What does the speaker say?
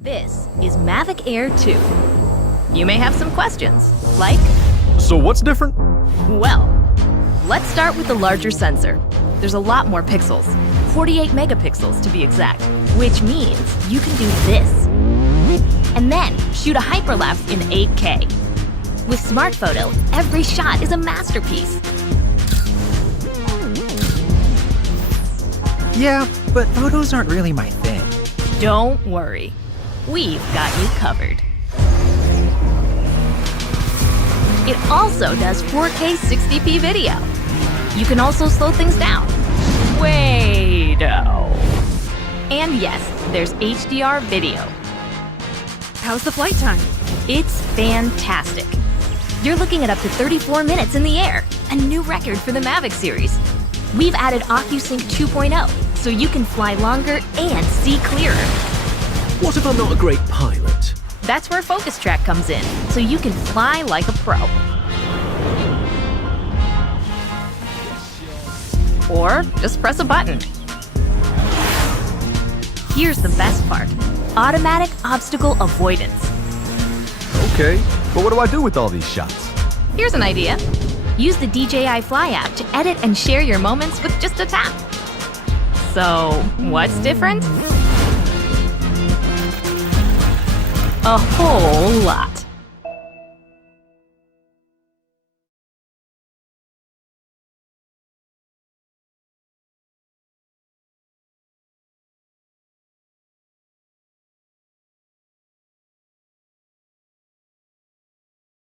This is Mavic Air 2. You may have some questions, like, So what's different? well, let's start with the larger sensor. There's a lot more pixels, 48 megapixels to be exact, which means you can do this. And then shoot a hyperlapse in 8K. With Smart Photo, every shot is a masterpiece. Yeah, but photos aren't really my thing. Don't worry. We've got you covered. It also does 4K 60p video. You can also slow things down. Way down. And yes, there's HDR video. How's the flight time? It's fantastic. You're looking at up to 34 minutes in the air, a new record for the Mavic series. We've added OcuSync 2.0, so you can fly longer and see clearer. What if I'm not a great pilot? That's where Focus Track comes in, so you can fly like a pro. Or just press a button. Here's the best part, automatic obstacle avoidance. Okay, but what do I do with all these shots? Here's an idea. Use the DJI Fly App to edit and share your moments with just a tap. So, what's different? A whole lot.